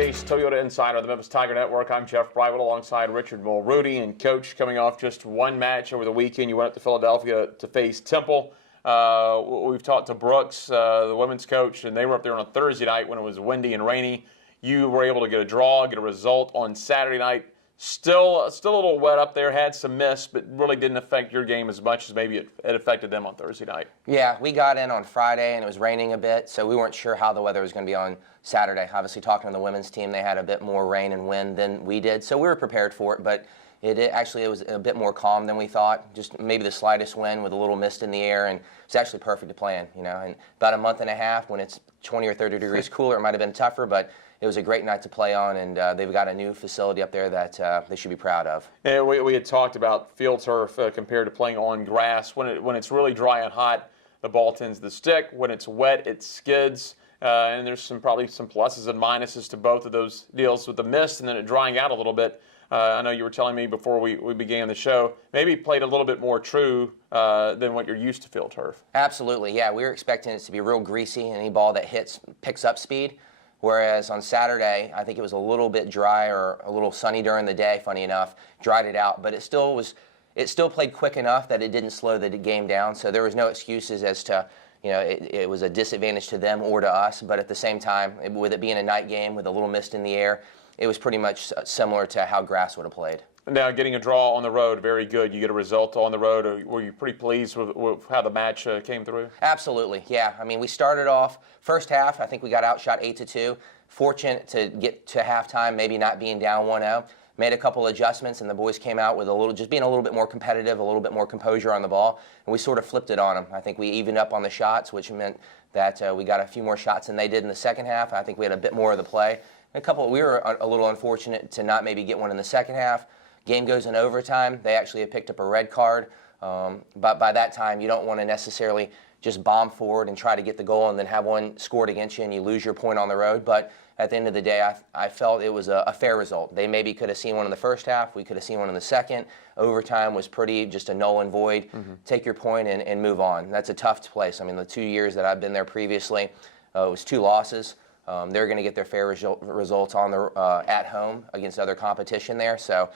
Wolfchase Toyota Insider of the Memphis Tiger Network. I'm Jeff Brightwell alongside Richard Mulrooney. And Coach, coming off just one match over the weekend, you went up to Philadelphia to face Temple. We've talked to Brooks, the women's coach, and they were up there on a Thursday night when it was windy and rainy. You were able to get a draw, get a result on Saturday night. Still a little wet up there, had some mist, but really didn't affect your game as much as maybe it affected them on Thursday night. Yeah, we got in on Friday, and it was raining a bit, so we weren't sure how the weather was going to be on Saturday. Obviously, talking to the women's team, they had a bit more rain and wind than we did, so we were prepared for it, but it was a bit more calm than we thought. Just maybe the slightest wind with a little mist in the air, and it's actually perfect to play in, you know. And about a month and a half, when it's 20 or 30 degrees cooler, it might have been tougher, but it was a great night to play on, and they've got a new facility up there that they should be proud of. And we had talked about field turf compared to playing on grass. When it's really dry and hot, the ball tends to stick. When it's wet, it skids. And there's probably some pluses and minuses to both of those deals with the mist and then it drying out a little bit. I know you were telling me before we began the show, maybe played a little bit more true than what you're used to field turf. Absolutely, yeah. We were expecting it to be real greasy, and any ball that hits picks up speed. Whereas on Saturday, I think it was a little bit dry or a little sunny during the day, funny enough, dried it out. But it still played quick enough that it didn't slow the game down. So there was no excuses as to, you know, it was a disadvantage to them or to us. But at the same time, with it being a night game with a little mist in the air, it was pretty much similar to how grass would have played. Now, getting a draw on the road, very good. You get a result on the road. Were you pretty pleased with how the match came through? Absolutely, yeah. I mean, we started off first half, I think we got outshot 8-2. Fortunate to get to halftime, maybe not being down 1-0. Made a couple adjustments, and the boys came out with just being a little bit more competitive, a little bit more composure on the ball, and we sort of flipped it on them. I think we evened up on the shots, which meant that we got a few more shots than they did in the second half. I think we had a bit more of the play. We were a little unfortunate to not maybe get one in the second half. Game goes in overtime. They actually had picked up a red card, but by that time you don't want to necessarily just bomb forward and try to get the goal and then have one scored against you and you lose your point on the road. But at the end of the day, I felt it was a fair result. They maybe could have seen one in the first half. We could have seen one in the second. Overtime was pretty just a null and void. Take your point and move on. That's a tough place. I mean, the 2 years that I've been there previously, it was 2 losses. They're going to get their fair results on at home against other competition there. So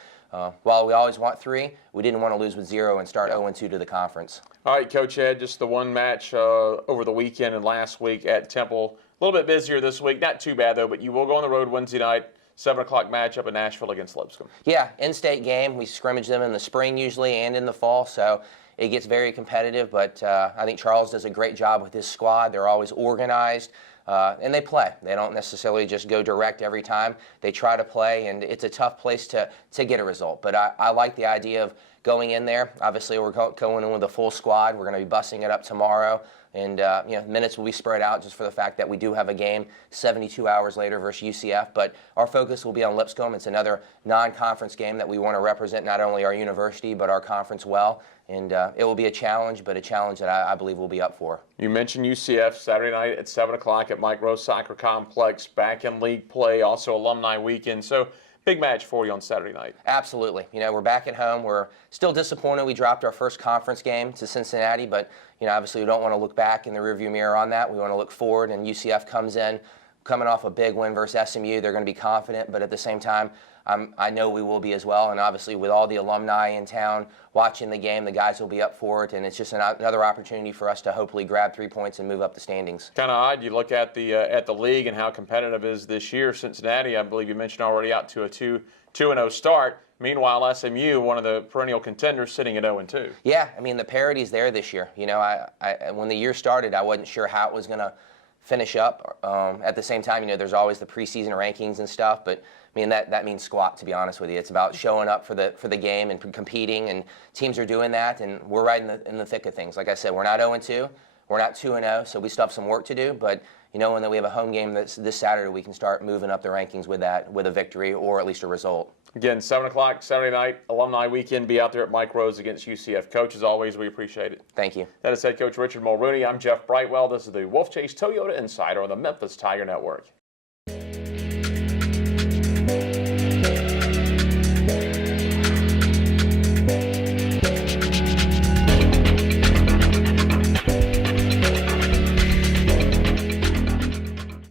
while we always want 3, we didn't want to lose with 0 and start 0-2 to the conference. All right, Coach Ed, just the one match over the weekend and last week at Temple. A little bit busier this week. Not too bad, though, but you will go on the road Wednesday night, 7 o'clock matchup in Nashville against Lipscomb. Yeah, in-state game. We scrimmage them in the spring usually and in the fall, so it gets very competitive. But I think Charles does a great job with his squad. They're always organized. And they play. They don't necessarily just go direct every time. They try to play, and it's a tough place to get a result. But I like the idea of going in there. Obviously, we're going in with a full squad. We're going to be busting it up tomorrow. And you know, minutes will be spread out just for the fact that we do have a game 72 hours later versus UCF. But our focus will be on Lipscomb. It's another non-conference game that we want to represent not only our university but our conference well. And it will be a challenge, but a challenge that I believe we'll be up for. You mentioned UCF Saturday night at 7 o'clock at Mike Rose Soccer Complex, back in league play, also alumni weekend. So big match for you on Saturday night. Absolutely. You know, we're back at home. We're still disappointed we dropped our first conference game to Cincinnati, but, you know, obviously we don't want to look back in the rearview mirror on that. We want to look forward, and UCF comes in coming off a big win versus SMU. They're going to be confident, but at the same time, I know we will be as well. And obviously, with all the alumni in town watching the game, the guys will be up for it, and it's just another opportunity for us to hopefully grab 3 points and move up the standings. Kind of odd. You look at the league and how competitive it is this year. Cincinnati, I believe you mentioned already, out to a 2-0 start. Meanwhile, SMU, one of the perennial contenders, sitting at 0-2. Yeah, I mean, the parity's there this year. You know, when the year started, I wasn't sure how it was going to finish up. At the same time, you know, there's always the preseason rankings and stuff, but I mean that means squat, to be honest with you. It's about showing up for the game and competing, and teams are doing that, and we're right in the thick of things. Like I said, we're not 0-2, we're not 2-0, so we still have some work to do. But you know, when we have a home game this Saturday, we can start moving up the rankings with a victory or at least a result. Again, 7 o'clock Saturday night, alumni weekend. Be out there at Mike Rose against UCF. Coach, as always, we appreciate it. Thank you. That is head coach Richard Mulrooney. I'm Jeff Brightwell. This is the Wolfchase Toyota Insider on the Memphis Tiger Network.